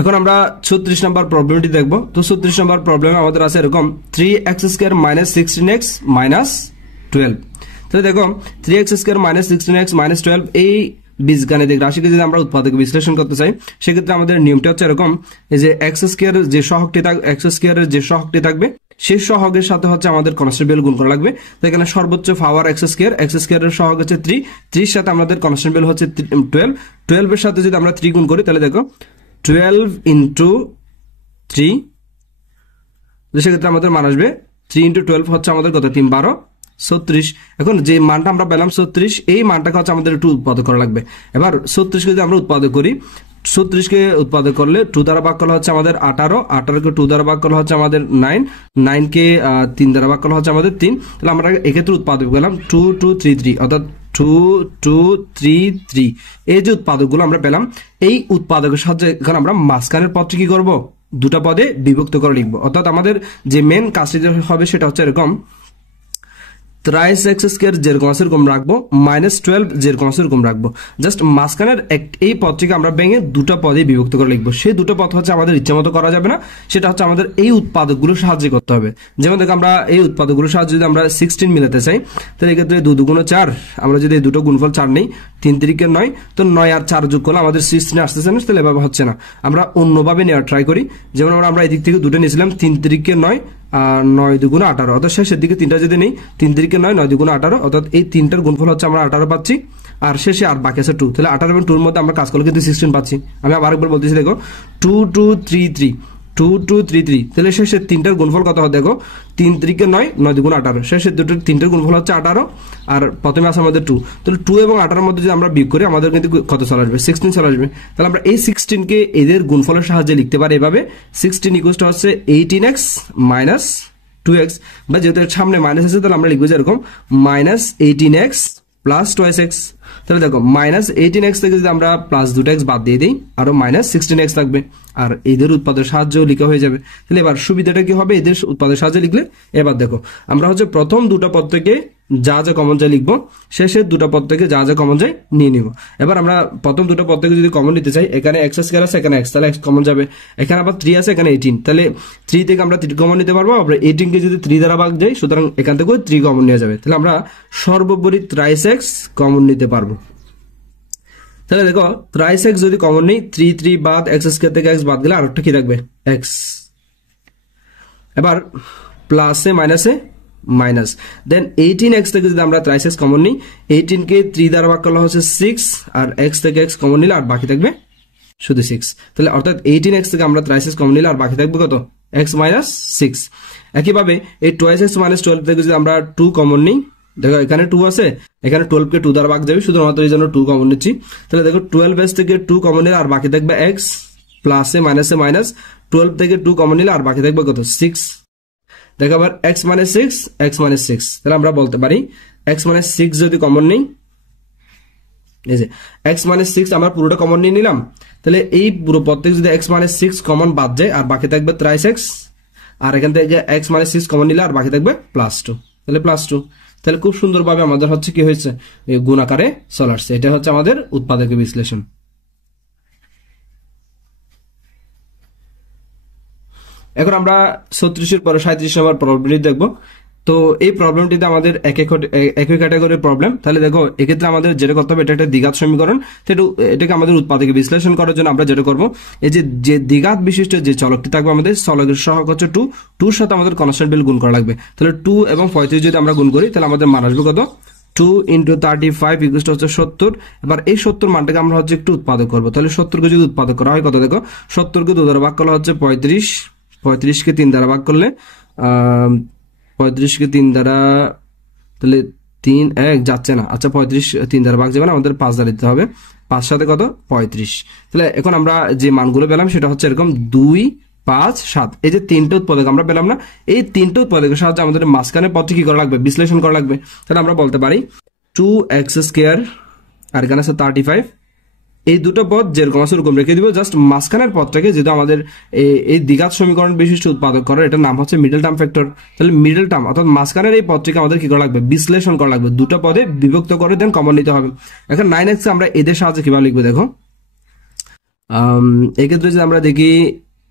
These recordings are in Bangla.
এখন আমরা 36 নম্বর প্রবলেমটি দেখব। তো 36 নম্বর প্রবলেমে আমাদের আছে এরকম 3x² - 16x - 12। তাহলে দেখো 3x² - 16x - 12 এই বীজগাণিতিক রাশিকে যদি আমরা উৎপাদক বিশ্লেষণ করতে চাই, সেক্ষেত্রে আমাদের নিয়মটা হচ্ছে এরকম, এই যে x² যে সহগটি থাকবে, x² যে সহগটি থাকবে সেই সহগের সাথে হচ্ছে আমাদের কনস্ট্যান্ট ভ্যালু গুণ করা লাগবে। তো এখানে সর্বোচ্চ পাওয়ার x² এর সহগ হচ্ছে 3, 3 এর সাথে আমাদের কনস্ট্যান্ট ভ্যালু হচ্ছে 12, 12 এর সাথে যদি আমরা 3 গুণ করি তাহলে দেখো 12 × 3, সেক্ষেত্রে আমাদের মান আসবে 3 × 12 হচ্ছে আমাদের কত, 3 12 36। এখন যে মানটা আমরা পেলাম 36, এই মানটাকে হচ্ছে আমাদের একটু উৎপাদক করা লাগবে। এবার 36কে যদি আমরা উৎপাদক করি, 36কে উৎপাদক করলে 2 দ্বারা ভাগ করলে হচ্ছে আমাদের 18, 18কে 2 দ্বারা ভাগ করলে হচ্ছে আমাদের 9, 9কে 3 দ্বারা ভাগ করলে হচ্ছে আমাদের 3। তাহলে আমরা এক্ষেত্রে উৎপাদক পেলাম 2 2 3 3, অর্থাৎ 2 2 3 3। এই যে উৎপাদকগুলো আমরা পেলাম, এই উৎপাদকের সাহায্যে এখন আমরা মাঝখানের পদটি কি করব, দুটা পদে বিভক্ত করে লিখবো। অর্থাৎ আমাদের যে মেন কাজটি হবে সেটা হচ্ছে এরকম, 3x² যেরকম আছে এরকম রাখবো, -12 যেরকম আছে এরকম রাখবো। জাস্ট মাঝখানের এই পদটিকে আমরা ভেঙে দুটো পদে বিভক্ত করে লিখবো। সেই দুটো পদ হচ্ছে আমাদের ইচ্ছা মতো করা যাবে না, সেটা হচ্ছে আমাদের এই উৎপাদকগুলোর সাহায্যে করতে হবে। যেমন দেখো আমরা এই উৎপাদকগুলোর সাহায্যে যদি আমরা 16 মিলাতে চাই, তাহলে এক্ষেত্রে 2 2 × 4, আমরা যদি এই দুটো গুণফল 4 নেই, 3 3 × 9, তো 9 আর 4 যোগ করলে আমাদের 16 আসতেছে না, তাহলে এভাবে হচ্ছে না। আমরা অন্যভাবে নেওয়ার ট্রাই করি। যেমন আমরা এদিক থেকে দুটো নিয়েছিলাম, 3 3 × 9 আর 9 2 × 18, অর্থাৎ শেষের দিকে 3টা যদি নেই, 3 3 × 9 9 2 × 18, অর্থাৎ এই 3টার গুণফল হচ্ছে আমরা 18 পাচ্ছি, আর শেষে আর বাকি আছে 2। তাহলে 18 এবং 2 এর মধ্যে আমরা কাজ করলে কিন্তু 16 পাচ্ছি। আমি আরেকবার বলতেছি, দেখো 2 2 3 3, 2 2 3 3, তাহলে শেষের 3টার গুণফল কত হয় দেখো, 3 3 × 9 9 2 × 18, শেষের 3টার গুণফল হচ্ছে 18, আর প্রথমে আছে আমাদের 2। তাহলে 2 এবং 18 এর মধ্যে যদি আমরা বিয়োগ করি আমাদের কিন্তু কত চলে আসবে, 16 চলে আসবে। তাহলে আমরা এই 16কে এদের গুণফলের সাহায্যে লিখতে পারি এভাবে, 16 = হচ্ছে 18x - 2x, বা যেহেতু সামনে মাইনাস আছে তাহলে আমরা লিখবো যে এরকম -18x + 2x। তাহলে দেখো -18x থেকে যদি আমরা +2x বাদ দিয়ে দিই, আরো -16x থাকবে, আর এদের উৎপাদের সাহায্যে লিখা হয়ে যাবে। তাহলে এবার সুবিধাটা কি হবে, এদের উৎপাদের সাহায্যে লিখলে? এবার দেখো আমরা হচ্ছে প্রথম দুটো পদ থেকে যা যা কমন যায় লিখবো, শেষের দুটো পদ থেকে যা যা কমন যায় নিয়ে নিব। এবার আমরা প্রথম দুটো পদ থেকে যদি কমন নিতে চাই, এখানে x² আছে, এখানে x, তাহলে x কমন যাবে। এখানে আবার 3 আছে, এখানে 18, তাহলে 3 থেকে আমরা 3 কমন নিতে পারবো। আমরা 18কে যদি 3 দ্বারা ভাগ যাই, সুতরাং এখান থেকে 3 কমন নেওয়া যাবে। তাহলে আমরা সর্বোপরি 3x কমন নিতে পারবো। তাহলে দেখো 3x যদি কমন নেই, 3 3 বাদ, x² থেকে x বাদ গেলে আরেকটা কি থাকবে, x। এবার প্লাসে মাইনাসে মাইনাস, দেন 18x থেকে যদি আমরা 3x কমন নিই, 18কে 3 দ্বারা ভাগ করলে হচ্ছে 6, আর x থেকে x কমন নিলে আর বাকি থাকবে শুধু 6। তাহলে অর্থাৎ 18x থেকে আমরা 3x কমন নিলে আর বাকি থাকবে কত, x - 6। একইভাবে এই 2x - 12 থেকে যদি আমরা 2 কমন নিই, দেখো এখানে 2 আছে, এখানে 12কে 2 দ্বারা ভাগ যাবে, শুধুমাত্র এই জন্য 2 কমন নিচ্ছি। তাহলে দেখো 12x থেকে 2 কমন নিলে আর বাকি থাকবে x, প্লাসে মাইনাসে মাইনাস, 12 থেকে 2 কমন নিলে আর বাকি থাকবে কত, 6। দেখো আবার x - 6, x - 6, তাহলে আমরা বলতে পারি x - 6 যদি কমন নেই, এই যে x - 6 আমরা পুরোটা কমন নিয়ে নিলাম, তাহলে এই পুরো পদ থেকে যদি x - 6 কমন বাদ যায় আর বাকি থাকবে 3x, আর এখান থেকে x - 6 কমন নিলে আর বাকি থাকবে +2, তাহলে +2। তাহলে খুব সুন্দরভাবে আমাদের হচ্ছে কি হয়েছে, গুণ আকারে চলে আসছে। এটা হচ্ছে আমাদের উৎপাদক বিশ্লেষণ। এখন আমরা 36-এর পরে 37 নম্বর প্রবলেমটি দেখবো। তো এই প্রবলেমটিতে আমাদের একই ক্যাটাগরির প্রবলেম। তাহলে দেখো এক্ষেত্রে আমাদের যেটা করতে হবে, এটা একটা দ্বিঘাত সমীকরণ, এটাকে আমাদের উৎপাদকে বিশ্লেষণ করার জন্য আমরা যেটা করবো, এই যে দ্বিঘাত বিশিষ্ট যে চলকটি থাকবে, আমাদের চলকের সহগ হচ্ছে 2, 2-র সাথে আমাদের কনস্ট্যান্ট ভ্যালু গুণ করা লাগবে। তাহলে 2 এবং 35 যদি আমরা গুণ করি, তাহলে আমাদের মান আসবে কত, 2 × 35 = হচ্ছে 70। এবার এই 70 মানটাকে আমরা হচ্ছে একটু উৎপাদক করবো। তাহলে 70কে যদি উৎপাদক করা হয় কত, দেখো 70কে 2 দ্বারা ভাগ করলে হচ্ছে 35, 35কে 3 দ্বারা ভাগ করলে 35কে 3 দ্বারা, তাহলে 3 1 যাচ্ছে না, আচ্ছা 35 3 দ্বারা ভাগ যাবে না, আমাদের 5 দ্বারা দিতে হবে, 5 সাথে কত 35। তাহলে এখন আমরা যে মানগুলো পেলাম সেটা হচ্ছে এরকম 2 5 7, এই যে 3টে উৎপাদক আমরা পেলাম না, এই 3টে উৎপাদকের সাহায্যে আমাদের মাঝখানে পদটি কি করা লাগবে, বিশ্লেষণ করা লাগবে। তাহলে আমরা বলতে পারি 2x² আর এখানে আছে 35, এই দুটো পদ যেরকম আছে ওরকম রেখে দিব। জাস্ট মাঝখানের পদটাকে, যেহেতু আমাদের এই দ্বিঘাত সমীকরণ বিশিষ্ট উৎপাদক করার এটার নাম হচ্ছে মিডল টার্ম ফ্যাক্টর, তাহলে মিডল টার্ম অর্থাৎ মাঝখানের এই পদটিকে আমাদের কি করা লাগবে, বিশ্লেষণ করা লাগবে, দুটো পদে বিভক্ত করে দেন কমন নিতে হবে। এখন 9x আমরা এদের সাহায্যে কিভাবে লিখবো, দেখো এক্ষেত্রে যদি আমরা দেখি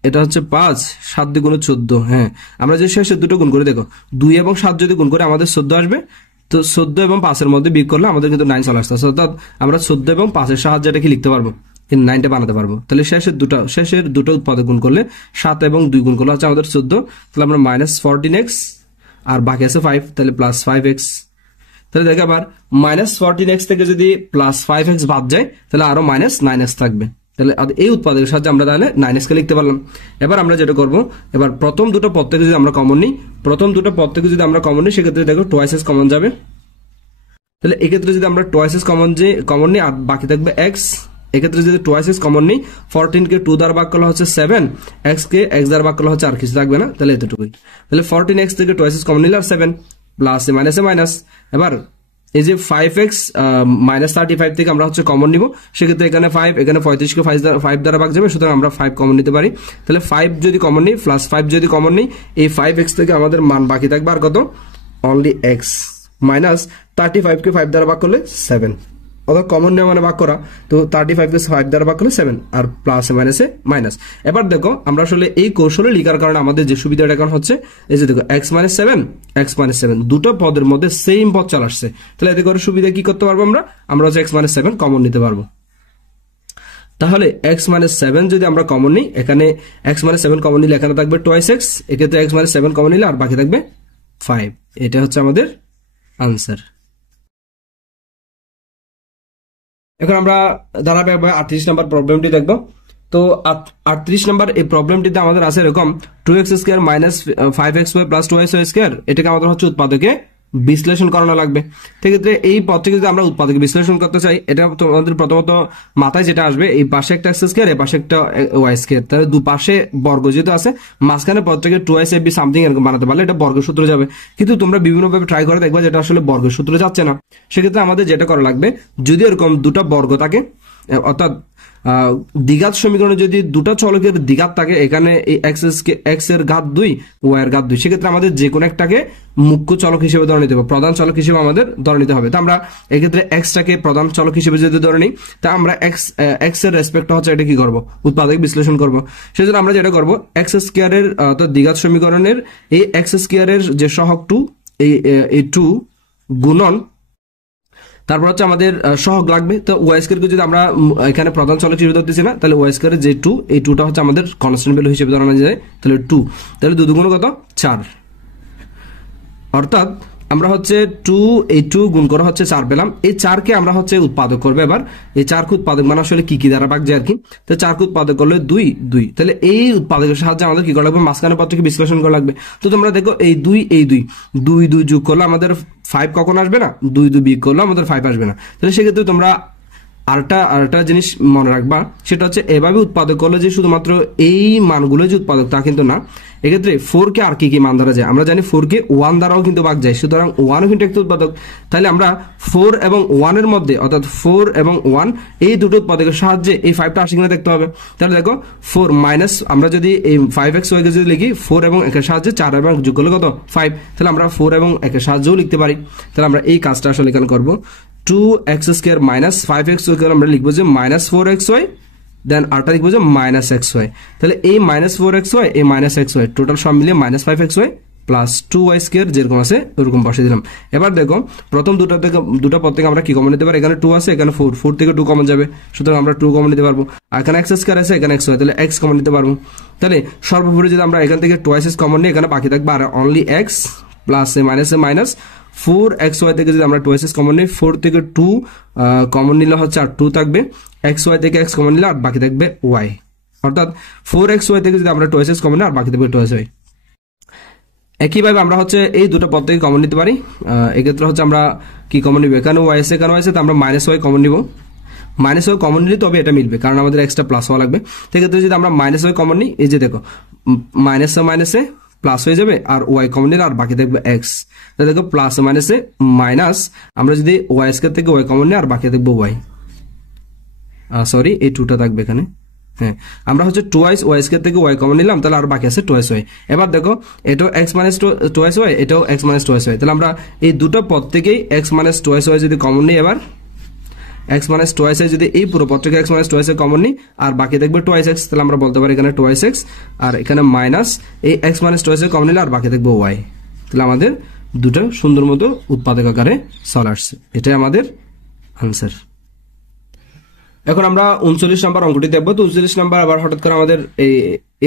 এটা হচ্ছে 5, 7 2 গুণ 14। হ্যাঁ, আমরা যে শেষে দুটো গুণ করে দেখো 2 এবং 7 যদি গুণ করে আমাদের 14 আসবে। তো 14 এবং 5 এর মধ্যে বিয়োগ করলে আমাদের কিন্তু 9 চলে আসছে, অর্থাৎ আমরা 14 এবং 5 এর সাহায্যে এটা কি লিখতে পারবো, কিন্তু 9টা বানাতে পারবো। তাহলে শেষের দুটো উৎপাদক গুণ করলে 7 এবং 2 গুণ করলে হচ্ছে আমাদের 14। তাহলে আমরা -14x আর বাকি আছে 5, তাহলে +5x। তাহলে দেখো আবার -14x থেকে যদি +5x বাদ যায় তাহলে আরো -9x থাকবে। তাহলে এই উৎপাদকের সাহায্যে আমরা তাহলে 9x কে লিখতে পারলাম। এবার আমরা যেটা করব, এবার প্রথম দুটো পদ থেকে যদি আমরা কমন নিই, সেক্ষেত্রে দেখো 2s কমন যাবে। তাহলে এক্ষেত্রে যদি আমরা 2s কমন নিই আর বাকি থাকবে x। এক্ষেত্রে যদি 2s কমন নিই, 14 কে 2 দ্বারা ভাগ করলে হচ্ছে 7, x কে x দ্বারা ভাগ করলে হচ্ছে আর কিছু থাকবে না, তাহলে এতটুকুই। তাহলে 14x থেকে 2s কমন নিলে আর 7 প্লাস মাইনাস। এবার এই যে 5x -35 থেকে আমরা হচ্ছে কমন নিব, সেক্ষেত্রে এখানে 5, এখানে 35 কে 5 দ্বারা ভাগ যাবে, সুতরাং আমরা 5 কমন নিতে পারি। তাহলে 5 যদি কমন নিই প্লাস 5 যদি কমন নিই, এই 5x থেকে আমাদের মান বাকি থাকবে আর কত, অনলি x -35 কে 5 দ্বারা ভাগ করলে 7, অর্থাৎ কমন নেওয়া মানে ভাগ করা। তো 35 কে 5 দ্বারা ভাগ করলে 7 আর প্লাসে মাইনাস। এবার দেখো আমরা আসলে এই কৌশলে লেখার কারণে আমাদের যে সুবিধাটা এখন হচ্ছে, এই যে দেখো x -7 দুটো পদের মধ্যে সেম পদ চলে আসছে। তাহলে এতে করে সুবিধা কি করতে পারবো, আমরা হচ্ছে x -7 কমন নিতে পারবো। তাহলে x -7 যদি আমরা কমন নিই, এখানে x -7 কমন নিলে এখানে থাকবে 2x, এক্ষেত্রে x -7 কমন নিলে আর বাকি থাকবে 5। এটা হচ্ছে আমাদের আনসার। এখন আমরা ধারাবাহিকভাবে 38 নম্বর প্রবলেমটি দেখব। তো 38 নম্বর এই প্রবলেমটিতে আমাদের আছে এরকম 2x² - 5xy + 2sy², এটাকে আমাদের হচ্ছে উৎপাদকে বিশ্লেষণ করানো লাগবে। সেক্ষেত্রে এই পদটিকে যদি আমরা উৎপাদকে বিশ্লেষণ করতে চাই, এটা তোমাদের প্রথমত মাথায় যেটা আসবে, এই পাশে একটা x², এই পাশে একটা y²। তাহলে দুপাশে বর্গ যেহেতু আছে, মাঝখানে পদটাকে 2y সামথিং এরকম বানাতে পারলে এটা বর্গের সূত্র যাবে। কিন্তু তোমরা বিভিন্নভাবে ট্রাই করে দেখবা যেটা আসলে বর্গের সূত্র যাচ্ছে না। সেক্ষেত্রে আমাদের যেটা করা লাগবে, যদি এরকম দুটো বর্গ থাকে, অর্থাৎ দ্বিঘাত সমীকরণে যদি দুটো চলকের দ্বিঘাত থাকে, এখানে এই x এর ঘাত 2, y এর ঘাত 2, সেক্ষেত্রে আমাদের যে কোনো একটাকে মুখ্য চলক হিসেবে ধরে নিতে হবে, প্রধান চলক হিসেবে আমাদের ধরে নিতে হবে। তো আমরা এক্ষেত্রে x টাকে প্রধান চলক হিসেবে যদি ধরে নিই, তা আমরা x এর রেসপেক্ট হচ্ছে এটা কি করব, উৎপাদক বিশ্লেষণ করব। সেজন্য আমরা যেটা করব, x² এর অর্থাৎ দ্বিঘাত সমীকরণের এই x² এর যে সহগ 2, এই 2 গুণন, তারপর হচ্ছে আমাদের সহগ লাগবে। তো y² কে যদি আমরা এখানে প্রধান চলক হিসেবে ধরতেছি না, তাহলে y² এর যে 2, এই 2টা হচ্ছে আমাদের কনস্ট্যান্ট ভ্যালু হিসেবে ধরানো যায়। তাহলে 2, তাহলে 2 গুণ কত, 4। অর্থাৎ আমরা হচ্ছে 2 গুণ করে হচ্ছে 4 পেলাম। এই 4 কে আমরা হচ্ছে উৎপাদক করবে। এবার এই 4 কে উৎপাদক মানে আসলে কি দ্বারা ভাগ যায় আর কি। তো 4 কে উৎপাদক করলে 2। তাহলে এই উৎপাদকের সাহায্যে আমাদের কি করা লাগবে, মাঝখানে পদটাকে বিশ্লেষণ করা লাগবে। তো তোমরা দেখো এই 2 যোগ করলে আমাদের 5 কখন আসবে না, 2 বিয়োগ করলে আমাদের 5 আসবে না। তাহলে সেক্ষেত্রে তোমরা আরেকটা জিনিস মনে রাখবা, সেটা হচ্ছে এভাবে উৎপাদক করলে যে শুধুমাত্র এই মানগুলো যে উৎপাদক তা কিন্তু না। এক্ষেত্রে 4 কে আর কি মান ধরা যায়, আমরা জানি 4 কে 1 দ্বারাও কিন্তু ভাগ যায়, সুতরাং 1ও কিন্তু একটা উৎপাদক। তাহলে আমরা 4 এবং 1 এর মধ্যে, অর্থাৎ 4 এবং 1 এই দুটো উৎপাদকের সাহায্যে এই 5টা আসে কিনা দেখতে হবে। তাহলে দেখো 4 মাইনাস, আমরা যদি এই 5xy কে যদি লিখি 4 এবং 1 এর সাহায্যে 4 এবং যোগ করলে কত 5, তাহলে আমরা 4 এবং 1 এর সাহায্যেও লিখতে পারি। তাহলে আমরা এই কাজটা আসলে এখানে করব। 2x² - 5xy আমরা লিখবো যে -4xy, দেন আরটা লিখবো যে -xy। তাহলে এই -4xy, এই -xy টোটাল সব মিলিয়ে -5xy প্লাস 2y² যেরকম আছে ওরকম বসে দিলাম। এবার দেখো প্রথম দুটো পদ থেকে আমরা কি কমন নিতে পারি, এখানে 2 আছে, এখানে 4 থেকে 2 কমন যাবে, সুতরাং আমরা 2 কমন নিতে পারবো। আর এখানে x² আছে, এখানে xy, তাহলে x কমন নিতে পারবো। তাহলে সর্বোপরি যদি আমরা এখান থেকে 2s কমন নিই, এখানে বাকি থাকবে আর only x plus minus 4xy থেকে যদি আমরা 2s কমন নিই, 4 থেকে 2 কমন নিলে হচ্ছে আর 2 থাকবে, xy থেকে x কমন নিলে আর বাকি থাকবে y, অর্থাৎ 4xy থেকে যদি আমরা 2s কমন নিই আর বাকি থাকবে 2sy। একইভাবে আমরা হচ্ছে এই দুটো পদ থেকে কমন নিতে পারি। এক্ষেত্রে হচ্ছে আমরা কি কমন নিব, এখানে y আছে, এখানে y আছে, তো আমরা -y কমন নিব। -y কমন নিলে তবে এটা মিলবে, কারণ আমাদের এক্সট্রা প্লাস হওয়া লাগবে। সেক্ষেত্রে যদি আমরা -y কমন নিই, এই যে দেখো মাইনাসে প্লাস হয়ে যাবে, আর y কমন নিলে আর বাকি থাকবে x। তাহলে দেখো প্লাস মাইনাসে মাইনাস, আমরা যদি y² থেকে y কমন নিই আর বাকি থাকবে y, সরি এই 2টা থাকবে এখানে। হ্যাঁ, আমরা হচ্ছে 2y² থেকে y কমন নিলাম, তাহলে আর বাকি আছে 2sy। এবার দেখো এটাও x - 2sy, এটাও x - 2sy। তাহলে আমরা এই দুটো পদ থেকেই x - 2sy যদি কমন নিই, এবার x মাইনাস টোয়াইস এ যদি এই পুরো পদটাকে x minus twice a common নিই আর বাকি দেখবে টোয়াইস x, তাহলে আমরা বলতে পারি এখানে টোয়াইস x আর এখানে মাইনাস এই x minus twice a common নিলে আর বাকি দেখবে y। তাহলে আমাদের দুটো সুন্দর মতো উৎপাদক আকারে চলে আসছে, এটাই আমাদের আনসার। এখন আমরা 39 নাম্বার অঙ্কটি দেখবো। তো 39 নাম্বার আবার হঠাৎ করে আমাদের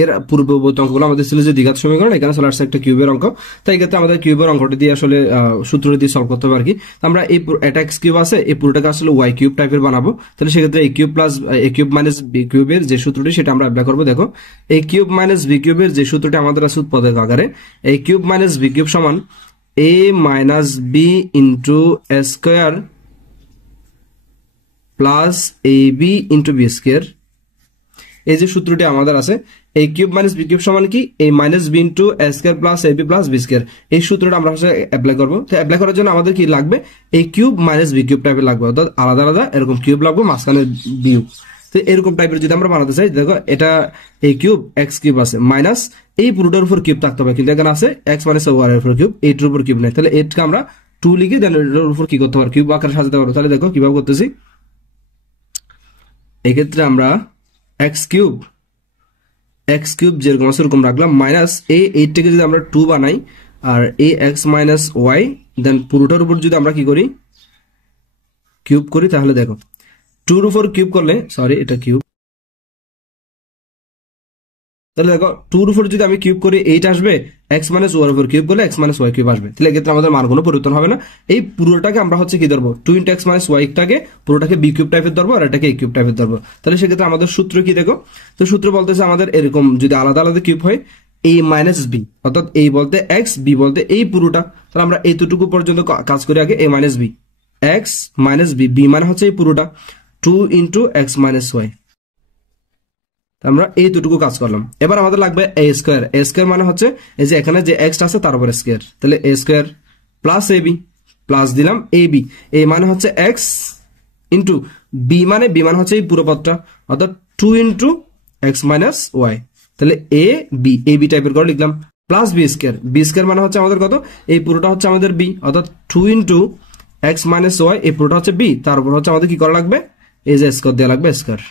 এর পূর্ববর্তী অঙ্কগুলো আমাদের ছিল যে দ্বিঘাত সমীকরণ, এখানে চলে আসছে একটা কিউবের অঙ্ক। তাই ক্ষেত্রে আমাদের কিউবের অঙ্কটি দিয়ে আসলে সূত্র দিয়ে সলভ করতে হবে আর কি। আমরা এটা এক্স কিউব আছে, এই পুরোটাকে আসলে ওয়াই কিউব টাইপের বানাবো। তাহলে সেক্ষেত্রে এ কিউব প্লাস এ কিউব মাইনাস বি কিউবের যে সূত্রটি সেটা আমরা অ্যাপ্লাই করবো। দেখো এ কিউব মাইনাস বি কিউবের যে সূত্রটি আমাদের আছে উৎপাদক আকারে, এ কিউব মাইনাস বি কিউব সমান এ minus B into A square plus A B into B square. এই যে সূত্রটি আমাদের আছে এ কিউব মাইনাস বি কিউব সমান কি এই minus B into A square plus A B plus b square, এই সূত্রটা আমরা অ্যাপ্লাই করবো। তো অ্যাপ্লাই করার জন্য আমাদের কি লাগবে, এ কিউব মাইনাস বি কিউব টাইপের লাগবে, অর্থাৎ আলাদা আলাদা এরকম কিউব লাগবে, মাঝখানে বিউ। তো এরকম টাইপের যদি আমরা বানাতে চাই, দেখো এটা এ কিউব এক্স কিউব আছে মাইনাস এই পুরোটার উপর কিউব থাকতে হবে, কিন্তু এখানে আছে এক্স মাইনাস ওয়াই এর উপর কিউব, এইটার উপর কিউব নেই। তাহলে এটাকে আমরা 2 লিখে দেন এটার উপর কি করতে পারবো, কিউব আকারে সাজাতে পারবো। তাহলে দেখো কিভাবে করতেছি, এক্ষেত্রে আমরা এক্স কিউব যেরকম আছে ওরকম রাখলাম মাইনাস এই 8 থেকে যদি আমরা 2 বানাই আর এ এক্স মাইনাস ওয়াই, দেন পুরোটার উপর যদি আমরা কি করি কিউব করি, তাহলে দেখো 2 এর উপর কিউব করলে, সরি এটা কিউব, তাহলে দেখো 2 এর উপর যদি আমি কিউব করি 8 আসবে, x মাইনাস ওয়াই এর উপর কিউব করলে x মাইনাস ওয়াই কিউব আসবে। তাহলে এক্ষেত্রে আমাদের মান কোনো পরিবর্তন হবে না। এই পুরোটাকে আমরা হচ্ছে কি ধরবো, 2 ইন্টু এক্স মাইনাস ওয়াইটাকে পুরোটাকে বি কিউব টাইপের ধরবো আর এটাকে এ কিউব টাইপের ধরবো। তাহলে সেক্ষেত্রে আমাদের সূত্র কি দেখো, তো সূত্র বলতেছে আমাদের এরকম যদি আলাদা আলাদা কিউব হয় a মাইনাস বি, অর্থাৎ এই বলতে এক্স, বি বলতে এই পুরোটা, তাহলে আমরা এইটুকু পর্যন্ত কাজ করি আগে। a minus b, x minus b, b মানে হচ্ছে এই পুরোটা 2 ইন্টু এক্স মাইনাস ওয়াই, আমরা এই দুটুকু কাজ করলাম। এবার আমাদের লাগবে এ স্কোয়ার। এ স্কোয়ার মানে হচ্ছে এই যে এখানে যে এক্স আছে তার উপর স্কোয়ার, তাহলে এ square plus A B, plus দিলাম এ বি, এ মানে হচ্ছে এক্স ইন্টু বি মানে হচ্ছে এই পুরো পদটা, অর্থাৎ 2 ইন্টু এক্স মাইনাস ওয়াই, তাহলে এ বি টাইপের করে লিখলাম, প্লাস বি স্কোয়ার মানে হচ্ছে আমাদের কত, এই পুরোটা হচ্ছে আমাদের বি, অর্থাৎ 2 ইন্টু এক্স মাইনাস ওয়াই, এই পুরোটা হচ্ছে বি, তার উপর হচ্ছে আমাদের কি করা লাগবে, এই যে স্কোয়ার দেওয়া লাগবে স্কোয়ার।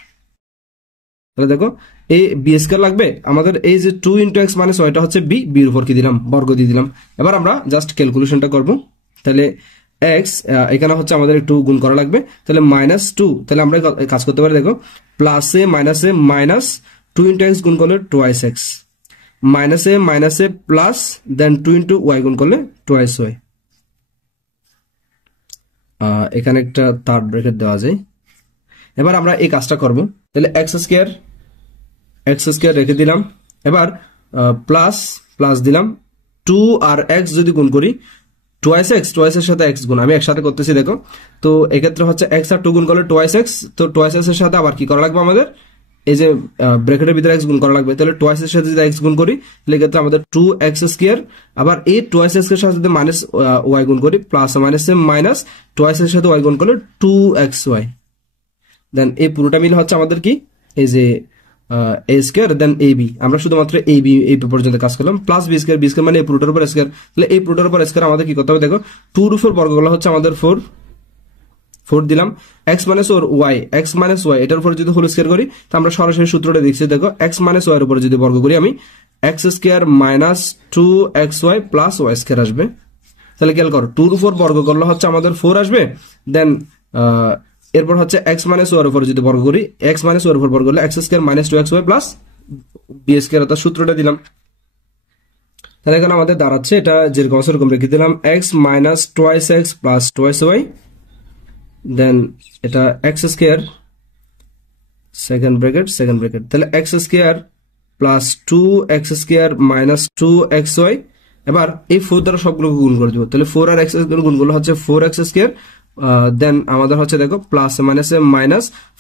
তাহলে দেখো এই বি স্কোয়ার লাগবে আমাদের, এই যে 2 ইন্টু এক্স মাইনাস ওয়াইটা হচ্ছে বি, বির উপর কি দিলাম বর্গ দিয়ে দিলাম। এবার আমরা জাস্ট ক্যালকুলেশনটা করবো। তাহলে এক্স এখানে হচ্ছে আমাদের একটু গুণ করা লাগবে, তাহলে মাইনাস 2, তাহলে আমরা কাজ করতে পারি, দেখো প্লাসে মাইনাস 2 ইন্টু এক্স গুণ করলে টোয়াইস এক্স, মাইনাসে প্লাস, দেন 2 ইন্টু ওয়াই গুণ করলে টোয়াইস ওয়াই। এখানে একটা থার্ড ব্র্যাকেট দেওয়া যায়। এবার আমরা এই কাজটা করব, তাহলে এক্স স্কোয়ার রেখে দিলাম, এবার প্লাস দিলাম 2 আর এক্স যদি গুণ করি টোয়াইস এর সাথে এক্স গুণ, আমি একসাথে করতেছি দেখো। তো এক্ষেত্রে হচ্ছে এক্স আর 2 গুণ করলে টোয়াইস এক্স, তো টোয়াইস এর সাথে আবার কি করা লাগবে আমাদের, এই যে ব্র্যাকেটের ভিতরে এক্স গুণ করা লাগবে। তাহলে টোয়াইস এর সাথে যদি এক্স গুণ করি তাহলে এক্ষেত্রে আমাদের 2x স্কোয়ার, আবার এই টোয়াইস এক্স এর সাথে যদি মাইনাস ওয়াই গুণ করি, প্লাস মাইনাস টোয়াইস এর সাথে ওয়াই গুণ করলে 2xy, দেন এই পুরোটা মিলে হচ্ছে আমাদের কি, এই যে এ স্কোয়ার দেন এ বি, আমরা শুধুমাত্র এই পর্যন্ত কাজ করলাম, প্লাস বি স্কোয়ার মানে এই পুরোটার উপর স্কোয়ার। তাহলে এই পুরোটার উপর স্কোয়ার আমাদের কি করতে হবে, দেখো 2 এর উপর বর্গগুলো হচ্ছে আমাদের 4 দিলাম, এক্স মাইনাস ওয়াই এটার উপর যদি হোল স্কোয়ার করি, তো আমরা সরাসরি সূত্রটা দেখছি, দেখো এক্স মাইনাস ওয়াই এর উপর যদি বর্গ করি আমি, x square minus 2xy plus y square আসবে। তাহলে খেয়াল করো 2 এর উপর বর্গ করলে হচ্ছে আমাদের 4 আসবে, দেন এরপর হচ্ছে এক্স মাইনাস ওয়ার উপর যদি বর্গ করি, এক্স মাইনাস ওয়ার উপর বর্গ করলে x square minus 2xy plus b square, অর্থাৎ সূত্রটা দিলাম। তাহলে এখানে আমাদের দাঁড়াচ্ছে এটা যেরকম আছে এরকম রেখে দিলাম, x minus twice x plus twice y, then এটা এক্স স্কোয়ার সেকেন্ড ব্র্যাকেট, তাহলে x square plus 2x square minus 2xy। এবার এই 4 দ্বারা সবগুলোকে গুণ করে দিব, তাহলে 4 আর x গুণ করলে হচ্ছে 4x স্কোয়ার, দেন আমাদের হচ্ছে দেখো প্লাস মাইনাস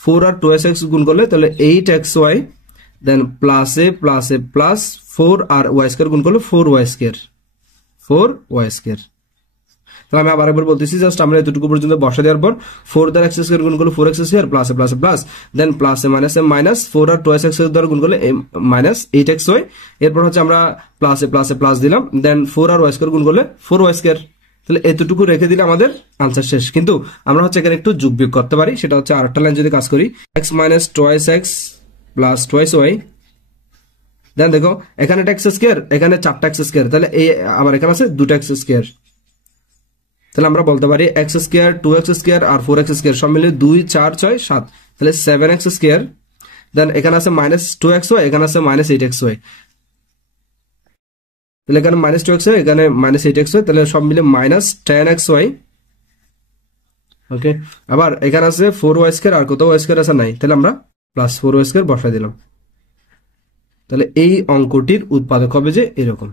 4 আর 2x গুণ করলে তাহলে 8xy, দেন প্লাসে প্লাস 4 আর y স্কয়ার গুণ করলে 4y স্কয়ার। তাহলে আমি আবার একবার বলতেছি, জাস্ট আমরা এতটুকু পর্যন্ত বসা দেওয়ার পর 4 দ্বারা x স্কয়ার গুণ করলে 4x স্কয়ার, প্লাসে প্লাস, দেন প্লাসে মাইনাস 4 আর 2x দ্বারা গুণ করলে মাইনাস 8xy। এরপর হচ্ছে আমরা প্লাসে প্লাস দিলাম, দেন 4 আর y স্কয়ার গুণ করলে 4y স্কয়ার। তো তাহলে এতটুকু রেখে দিলে আমাদের আনসার শেষ। কিন্তু আমরা হচ্ছে এখানে একটু যোগ বিয়োগ করতে পারি, সেটা হচ্ছে আরেকটা লাইন যদি কাজ করি, x minus twice x plus twice y, then দেখো এখানে একটা এক্স স্কোয়ার, এখানে 4টা এক্স স্কোয়ার, তাহলে এই আবার এখানে আছে 2টা এক্স স্কোয়ার, তাহলে আমরা বলতে পারি এক্স স্কোয়ার 2x স্কোয়ার আর 4x স্কোয়ার সব মিলে 2 4 6 7, তাহলে 7x স্কোয়ার, দেন এখানে আছে মাইনাস 2x ওয়াই, এখানে আছে মাইনাস 8x ওয়াই, তাহলে এখানে মাইনাস 2x ওয়াই, এখানে মাইনাস 8x ওয়াই, তাহলে সব মিলে মাইনাস 10x ওয়াই। ওকে, আবার এখানে আছে 4y স্কোয়ার, আর কত ওয়াই স্কোয়ার আছে নাই, তাহলে আমরা প্লাস 4y স্কোয়ার বসাই দিলাম। তাহলে এই অঙ্কটির উৎপাদক হবে যে এরকম।